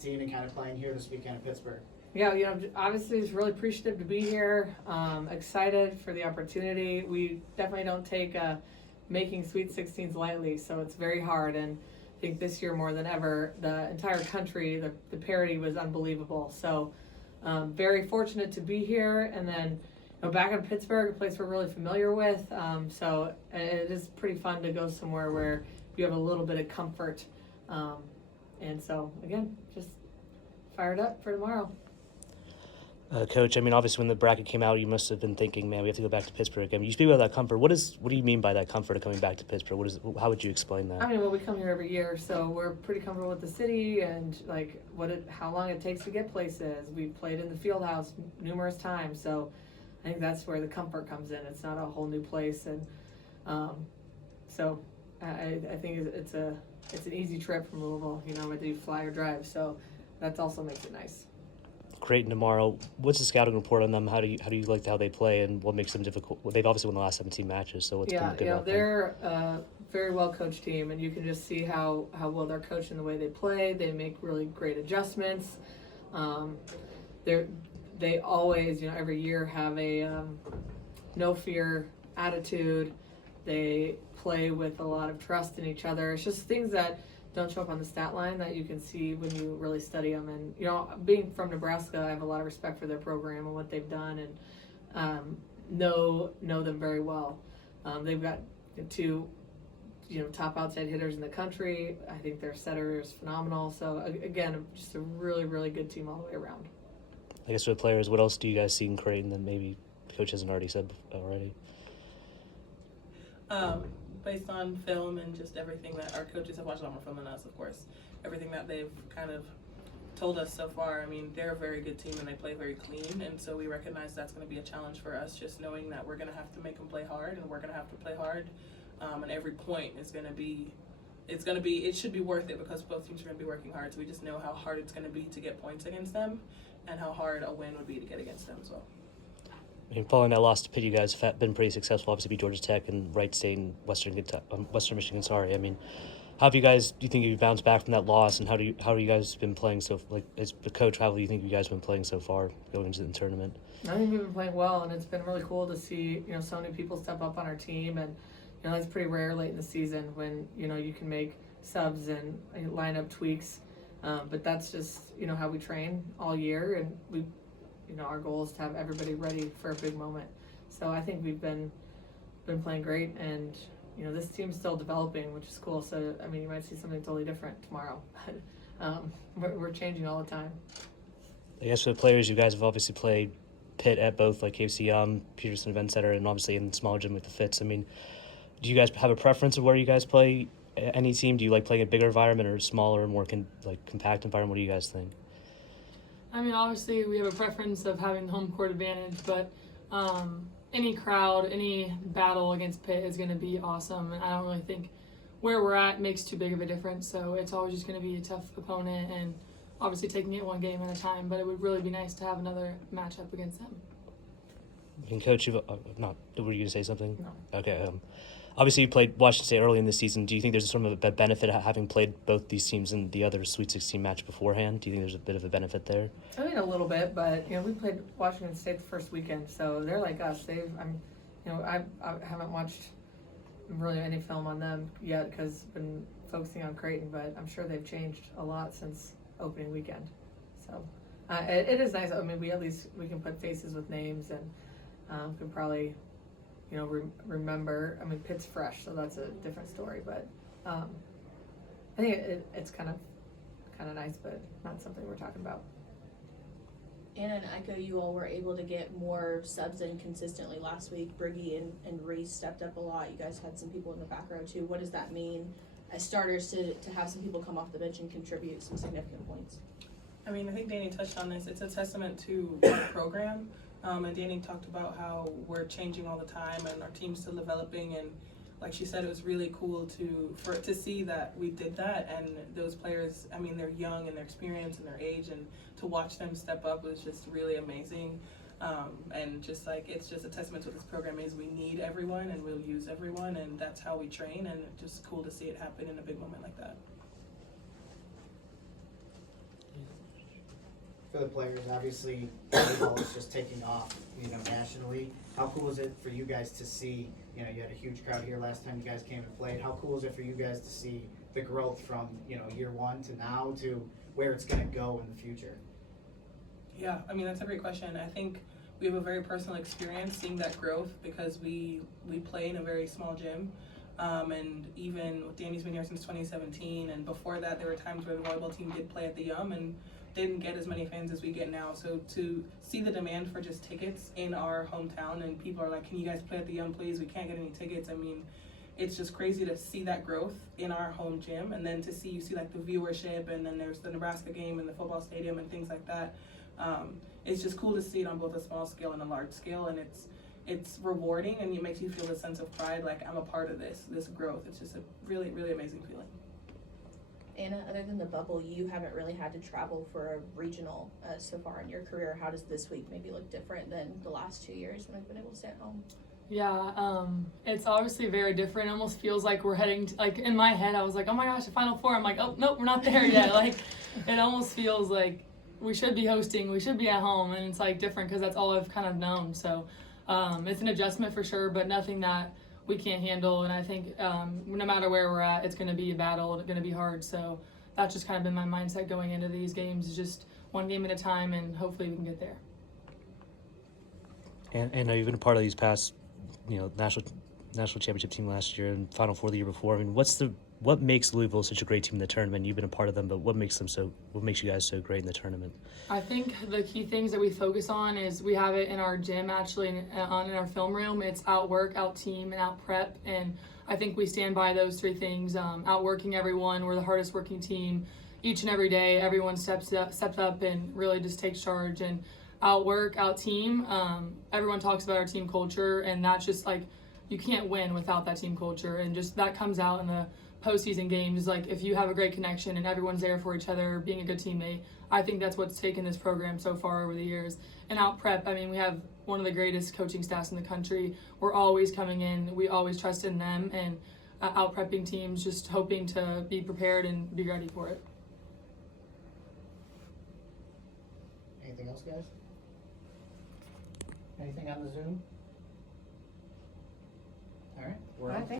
Seeing and kind of playing here this weekend in Pittsburgh. Yeah, obviously just really appreciative to be here. Excited for the opportunity. We definitely don't take making Sweet 16s lightly, so it's very hard. And I think this year more than ever, the entire country, the parity was unbelievable. So very fortunate to be here. And then back in Pittsburgh, a place we're really familiar with. So it is pretty fun to go somewhere where you have a little bit of comfort. And so, again, just fired up for tomorrow. Coach, I mean, obviously when the bracket came out, you must have been thinking, man, we have to go back to Pittsburgh. I mean, you speak about that comfort. What do you mean by that comfort of coming back to Pittsburgh? How would you explain that? I mean, well, we come here every year, so we're pretty comfortable with the city and like how long it takes to get places. We've played in the Field House numerous times, so I think that's where the comfort comes in. It's not a whole new place, and so I think it's an easy trip from Louisville. Whether you fly or drive, so that also makes it nice. Creighton tomorrow. What's the scouting report on them? How do you like how they play, and what makes them difficult? Well, they've obviously won the last 17 matches, so what's been good about them? They're a very well coached team, and you can just see how well they're coached in the way they play. They make really great adjustments. They always, every year have a no fear attitude. They play with a lot of trust in each other. It's just things that don't show up on the stat line that you can see when you really study them. And being from Nebraska, I have a lot of respect for their program and what they've done, and know them very well. They've got two top outside hitters in the country. I think their setter is phenomenal. So again, just a really, really good team all the way around. I guess with players, what else do you guys see in Creighton that maybe the coach hasn't already said already? Based on film and just everything that our coaches have watched a lot more film than us, of course. Everything that they've kind of told us so far, I mean, they're a very good team and they play very clean, and so we recognize that's going to be a challenge for us, just knowing that we're going to have to make them play hard, and we're going to have to play hard, and every point is going to be, it should be worth it because both teams are going to be working hard, so we just know how hard it's going to be to get points against them and how hard a win would be to get against them as well. I mean, following that loss to Pitt, you guys have been pretty successful. Obviously, beat Georgia Tech and Wright State and Western Michigan. Sorry, I mean, how have you guys? Do you think you've bounced back from that loss, and how you guys been playing so? Like, as the coach, how do you think you guys been playing so far going into the tournament? I think we've been playing well, and it's been really cool to see so many people step up on our team, and that's pretty rare late in the season when you can make subs and lineup tweaks, but that's just how we train all year, and we. Our goal is to have everybody ready for a big moment. So I think we've been playing great, and this team's still developing, which is cool. So I mean, you might see something totally different tomorrow, but we're changing all the time. I guess for the players, you guys have obviously played Pitt at both like KFC, Peterson Event Center, and obviously in the smaller gym with the Fitz. I mean, do you guys have a preference of where you guys play? Any team? Do you like playing a bigger environment or a smaller, more compact environment? What do you guys think? I mean, obviously, we have a preference of having the home court advantage, but any crowd, any battle against Pitt is going to be awesome. And I don't really think where we're at makes too big of a difference. So it's always just going to be a tough opponent, and obviously taking it one game at a time. But it would really be nice to have another matchup against them. And Coach, were you going to say something? No. Okay. Obviously, you played Washington State early in the season. Do you think there's sort of a benefit of having played both these teams in the other Sweet 16 match beforehand? Do you think there's a bit of a benefit there? I mean, a little bit, but we played Washington State the first weekend, so they're like us. I haven't watched really any film on them yet because I've been focusing on Creighton, but I'm sure they've changed a lot since opening weekend. So it is nice. I mean, we can put faces with names and can probably. Remember. I mean, Pitt's fresh, so that's a different story. But I think it's kind of nice, but not something we're talking about. Anna and Aiko, you all were able to get more subs in consistently last week. Briggy and Reese stepped up a lot. You guys had some people in the back row too. What does that mean as starters to have some people come off the bench and contribute some significant points? I mean, I think Dani touched on this. It's a testament to the program. And Dani talked about how we're changing all the time and our team's still developing, and like she said, it was really cool to see that we did that, and those players, I mean, they're young and they're experienced and their age, and to watch them step up was just really amazing. And just it's just a testament to what this program is. We need everyone and we'll use everyone, and that's how we train, and it's just cool to see it happen in a big moment like that. the players, obviously volleyball is just taking off, nationally. How cool is it for you guys to see, you had a huge crowd here last time you guys came and played. How cool is it for you guys to see the growth from, year one to now to where it's going to go in the future? Yeah, I mean, that's a great question. I think we have a very personal experience seeing that growth because we play in a very small gym. And even Dani's been here since 2017, and before that there were times where the volleyball team did play at the Yum and didn't get as many fans as we get now. So to see the demand for just tickets in our hometown, and people are like, can you guys play at the Yum please? We can't get any tickets. I mean, it's just crazy to see that growth in our home gym, and then to see like the viewership, and then there's the Nebraska game and the football stadium and things like that. It's just cool to see it on both a small scale and a large scale, and it's rewarding, and it makes you feel a sense of pride, like I'm a part of this growth. It's just a really, really amazing feeling. Anna, other than the bubble, you haven't really had to travel for a regional so far in your career. How does this week maybe look different than the last 2 years when I've been able to stay at home? Yeah, it's obviously very different. It almost feels like we're heading to, like in my head I was like, oh my gosh, the Final Four. I'm like, oh nope, we're not there yet. Like it almost feels like we should be hosting, we should be at home, and it's like different because that's all I've kind of known. So it's an adjustment for sure, but nothing that we can't handle. And I think no matter where we're at, it's going to be a battle and it's going to be hard. So that's just kind of been my mindset going into these games, is just one game at a time, and hopefully we can get there. And you've been a part of these past, national championship team last year and Final Four the year before. I mean, what makes Louisville such a great team in the tournament? You've been a part of them, but what makes you guys so great in the tournament? I think the key things that we focus on is we have it in our gym, actually, in our film room. It's outwork, out team, and out prep. And I think we stand by those three things. Outworking everyone. We're the hardest working team. Each and every day, everyone steps up and really just takes charge. And outwork, out team. Everyone talks about our team culture, and that's just like, you can't win without that team culture. And just that comes out in the postseason games. Like if you have a great connection and everyone's there for each other, being a good teammate, I think that's what's taken this program so far over the years. And out prep, I mean, we have one of the greatest coaching staffs in the country. We're always coming in, we always trust in them, and out prepping teams, just hoping to be prepared and be ready for it. Anything else, guys? Anything on the Zoom? All right. We're on.